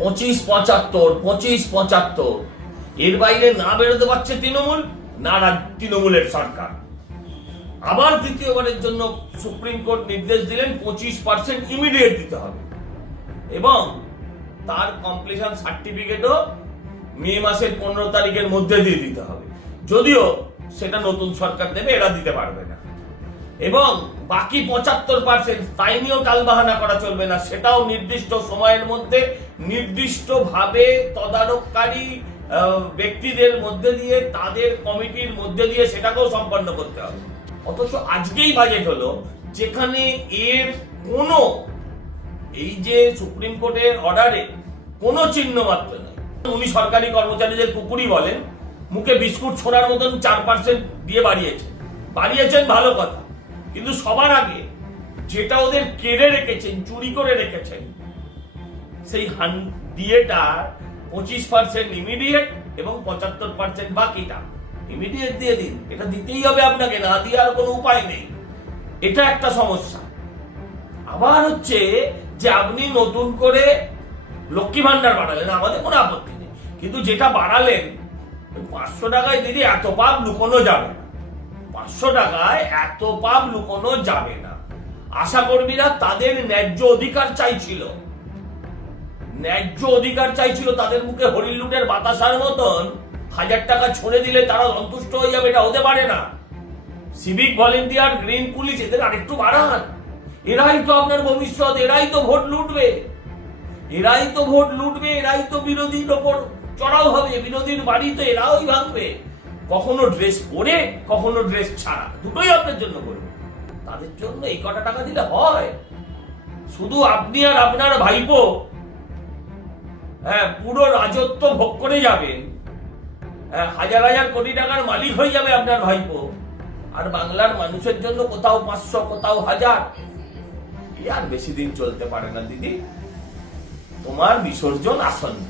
25-75, 25-75, এর বাইরে না বেরোতে পারছে তৃণমূল, না তৃণমূলের সরকার। আবার দ্বিতীয়বারের জন্য সুপ্রিম কোর্ট নির্দেশ দিলেন 25% ইমিডিয়েট দিতে হবে এবং তার কমপ্লিশন সার্টিফিকেটও মে মাসের 15 তারিখের মধ্যে দিয়ে দিতে হবে। যদিও সেটা নতুন সরকার দেবে, এরা দিতে পারবে না। এবং বাকি 75% তাই নিয়েও টালবাহানা করা চলবে না, সেটাও নির্দিষ্ট সময়ের মধ্যে নির্দিষ্টভাবে তদারককারী ব্যক্তিদের মধ্যে দিয়ে, তাদের কমিটির মধ্যে দিয়ে সেটাকেও সম্পন্ন করতে হবে। অথচ আজকেই বাজেট হলো যেখানে এর কোনো, এই যে সুপ্রিম কোর্টের অর্ডারে কোনো চিহ্ন মাত্র নেই। উনি সরকারি কর্মচারীদের কুকুরই বলেন, মুখে বিস্কুট ছোড়ার মতন 4% দিয়ে বাড়িয়েছেন ভালো কথা, কিন্তু সবার আগে যেটা ওদের কেড়ে রেখেছেন, চুরি করে রেখেছেন, সেই দিয়েটা 25% ইমিডিয়েট এবং 75% বাকিটা ইমিডিয়েট দিয়ে দিন। এটা দিতেই হবে আপনাকে, না দিয়ে আর কোনো উপায় নেই। এটা একটা সমস্যা। আবার হচ্ছে যে আপনি নতুন করে লক্ষ্মী ভান্ডার বাড়ালেন, আমাদের কোনো আপত্তি নেই, কিন্তু যেটা বাড়ালেন 500 টাকায় দিদি এত পাপ লুকোনো যাবে না। 500 টাকায় এত পাপ লুকোনো যাবে না। আশা কর্মীরা তাদের ন্যায্য অধিকার চাইছিল, তাদের মুখে হরিণ লুটের বাতাসার মতন 1000 টাকা ছড়ে দিলে তারা সন্তুষ্ট হয়ে যাবে, এটা হতে পারে না। সিভিক ভলেন্টিয়ার, গ্রিন পুলিশ, এদের আরেকটু বাড়ান। এরাই তো আপনার ভবিষ্যৎ, এরাই তো ভোট লুটবে, এরাই তো বিরোধীর ওপর চড়াও হবে, বিরোধীর বাড়ি তো এরাই ভাঙবে। কখনো ড্রেস পরে, কখনো ড্রেস ছাড়া, দুটোই আপনার জন্য করবে। তাদের জন্য এই কটা টাকা দিলে হয়? শুধু আপনি আর আপনার ভাইপো পুরো রাজত্ব ভোগ করে যাবেন, 1000 কোটি টাকার মালিক হয়ে যাবে আপনার ভাইপো, আর বাংলার মানুষের জন্য কোথাও 500, কোথাও 1000। আর বেশি দিন চলতে পারে না দিদি, তোমার বিসর্জন আসন্ন।